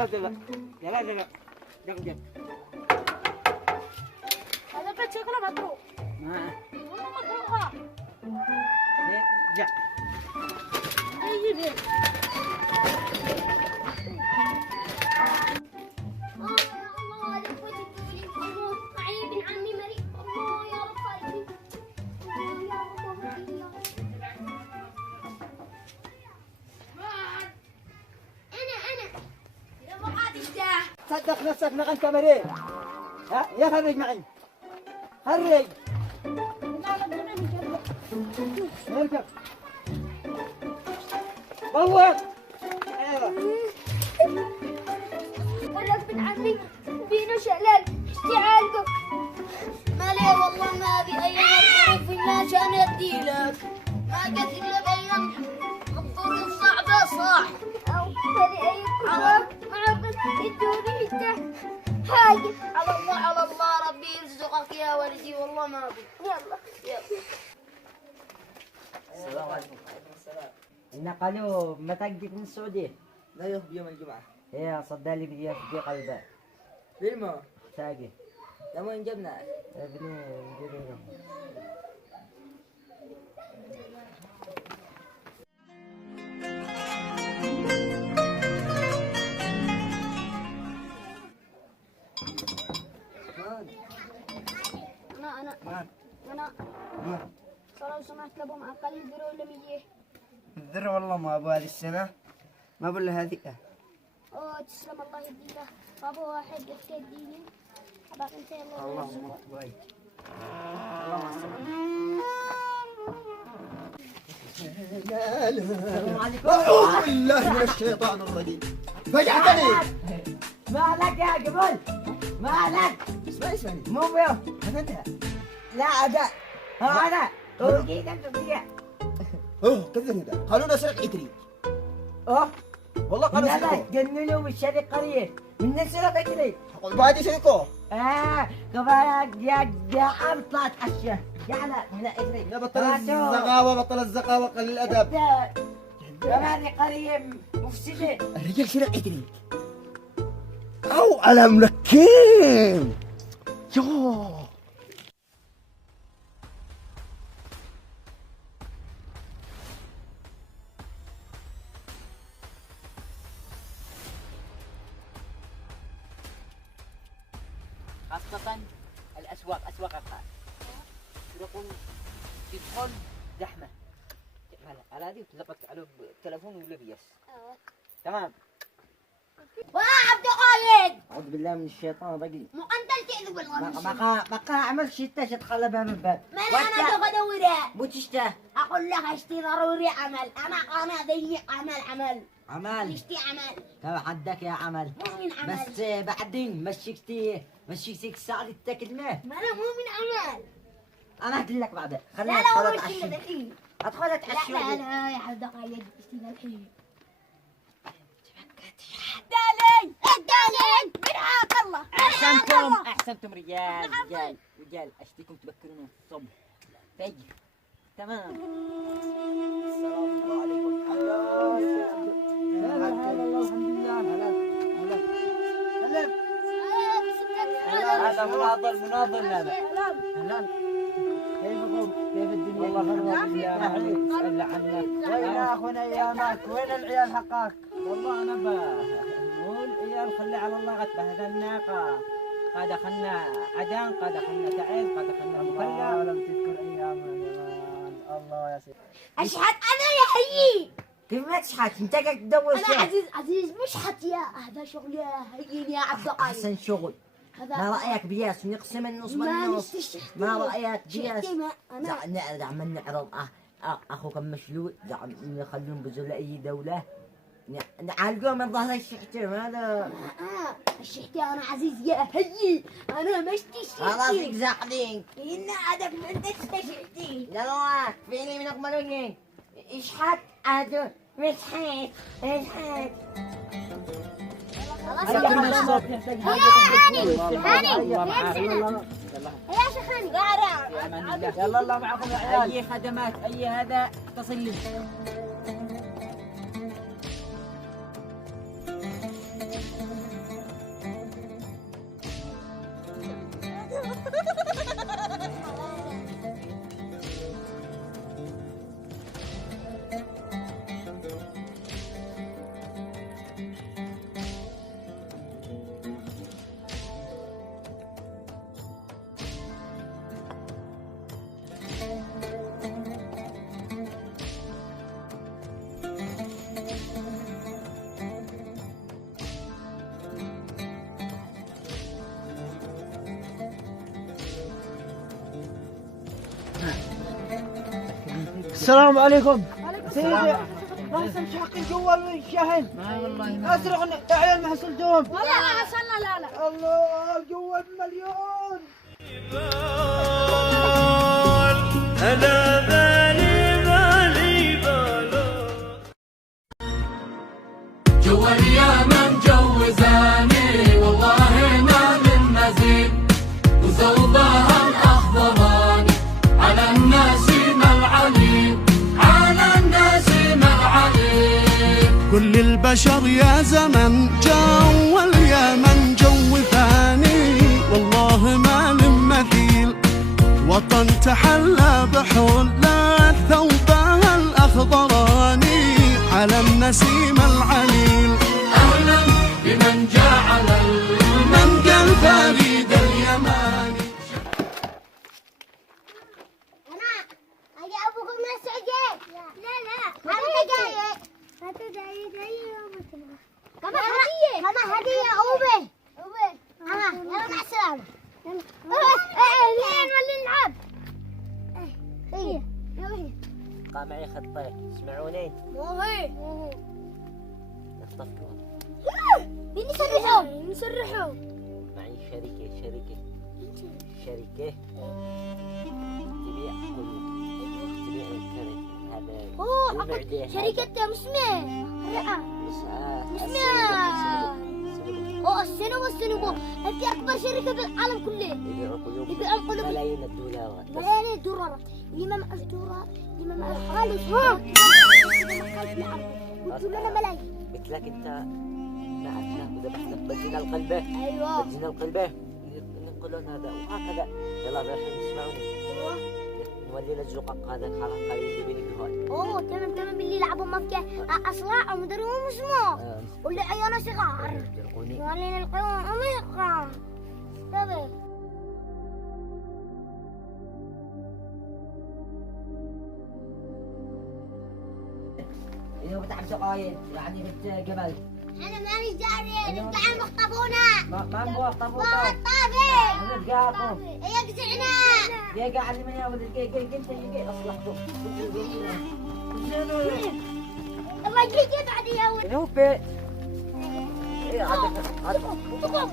يلا يلا يلا جنب هذا البيت شكله مضروب. ما والله مضروبة. جا أي بيت. الله هذا اخوتي الدولي يقولون معي ابن عمي مريض. الله يا رب خالتي. يا رب اهدي انا يا بقعد اجتاح. صدق نفسك ما انت مريض. ها يا خرج معي خرج اركب بوق ايوه ولا ابن عمي بينه شلل اشتعالكم. ما لي والله ما ابي ايام الظروف ما كان يديلك. ما قد الا بايام الظروف صعبه صح. او مالي اي ما عرفت يدوني انت حاجه. على الله ربي يرزقك يا ولدي والله ما ابي. يلا السلام عليكم. إن قالوا متى جيت من السعودية؟ لا يوم بيوم الجمعة. هي صدالي بدي في قلبه فيلمو ساقي ده وين جبنا؟ ابني جريرة انا لو سمحت لابو معقل الذره ولا مية؟ الذرة والله ما أبغى هذه السنة، ما أبغى إلا هذه. اوه تسلم الله يهديك. بابا واحد يحكي الديني. باقي انت يلا اللهم وايد. اللهم السلام عليكم. أعوذ بالله من الشيطان الرجيم. فجعتني. مالك يا قبل مالك اسمعني مو بيو هذا انت. لا أداء أنا أوكي تبقى أوه كذا هذا. قالوا سرق إتري. أوه والله قالوا لا سرقوا. جننوا بالشرق قرية من نسرق أكلي بعد سرقوا. كمان يا عم طلعت عشة يلا من أكلي لا بطل الزقاوة بطل الزقاوة قليل الأدب. كمان قرية مفسدة الرجال سرق إتري. أو على ملكين. يوه. خاصة الأسواق أسواق الخارج يروحون تدخل زحمة على هذه وتلقط على التلفون ولا بيس تمام. عبد القايد أعوذ بالله من الشيطان الرجيم. مو انت الكذب والغش. بقى أعمل شتى شتخلبها من باب ما انا ادوره. بوتشتا اقول لك اشتي ضروري عمل. انا ذي عمل عمل اشتي عمل. طبعا عندك يا عمل مو من عمل. بس بعدين مشيتك الساعة اللي تاكل معه. ما انا مو من عمل. أنا أقول لك بعدين لا خليني لا أدخل والله اشتي أتعشى الحين. أدخل لا أتعشى لا لا يا عبد القايد اشتي الحين. الدالين برعاك الله. أحسنتم رجال أشتيكم تبكرون الصبح فجر تمام. السلام عليكم. هذا مناظر هذا. هلا كيف الدنيا؟ والله خير يا حبيبي. اسأل عنك. وين اخونا ايامك؟ وين العيال حقك؟ والله انا بقول العيال خلي على الله غتبه هذا الناقة. قد اخذنا عدن قد اخذنا تعز قد اخذنا مكلا. ولم تذكر ايام الله يا سيدي. اشحت انا يا حيي. كيف ما تشحت؟ انت قاعد تدور انا عزيز مشحت يا هذا شغل يا هيين يا عبد القايد. احسن شغل. ما رأيك بياس نقسم النص بالنص؟ ما رأيك بياس؟ دعم نعرض أخوك مشلول دعم يخلون بزول أي دولة نعالقوا من ظهر الشحتة ماذا؟ الشحتة أنا عزيز يا هيي أنا مشتي الشحتة راسك زاقدين إن عدك من تشحتي. لا فيني من أقمرين إشحات عدو مشحات خلاص هاني يا شيخ هاني يلا الله معكم يا عيال. أي خدمات أي هذا اتصل لي. السلام عليكم. سيدي ما حصلت حق الجوال والشاحن. ما والله اسرق العيال ما حصلتهم. والله ما حصلنا لا الله الجوال مليون. أنا بالي جوالي يا من جوزاني والله ما من مزيد وزوضها الأخضراني على النسيم العليم على النسيم العليم. كل البشر يا زمن جول يا من جو ثاني والله ما من مثيل وطن تحلى بحلى ثوبها الأخضراني على النسيم العليل. أهلا بمن جعل المنقى الفريد اليماني. أنا أجي أبوكم مسعجة. لا ما تدقايق كما هدية أوبي يلا مع السلامة. نولي نلعب. هي يلا قام معي خطين تسمعوني؟ مو هي نخطفكم. نسرحوا معي شركة تبيع قلوب تبيع الكرك هذا شركة مسمى السينما هذه أكبر شركة بالعالم كله. يبيع القلوب ملايين الدولارات. ملايين الدولارات. الإمام الدولار الإمام الخالد قلت لنا ملايين. قلت لك أنت نعتنا وذبحنا بدينا القلبة. أيوة بدينا القلبة ننقلون هذا وهكذا. يلا عشان تسمعوني. نولي للزقاق هذا الحركة اللي بينك هون. أوه تمام اللي يلعبوا مافيا أصلاع ومدري مو اسمه واللي عيونه صغار. نولي نلقيهم عميقة. تبي إذا بتعب سقايد يعني بالجبل. أنا ماني جاري نرجع مخطفونا. ما نبغى اخطبوكم. طافي نرجعكم. يقزعنا. يا قاعد من يا ولد قلت اصلحتوا. الله يجي بعد يا ولد. هو بيت. ايه هذا تقوم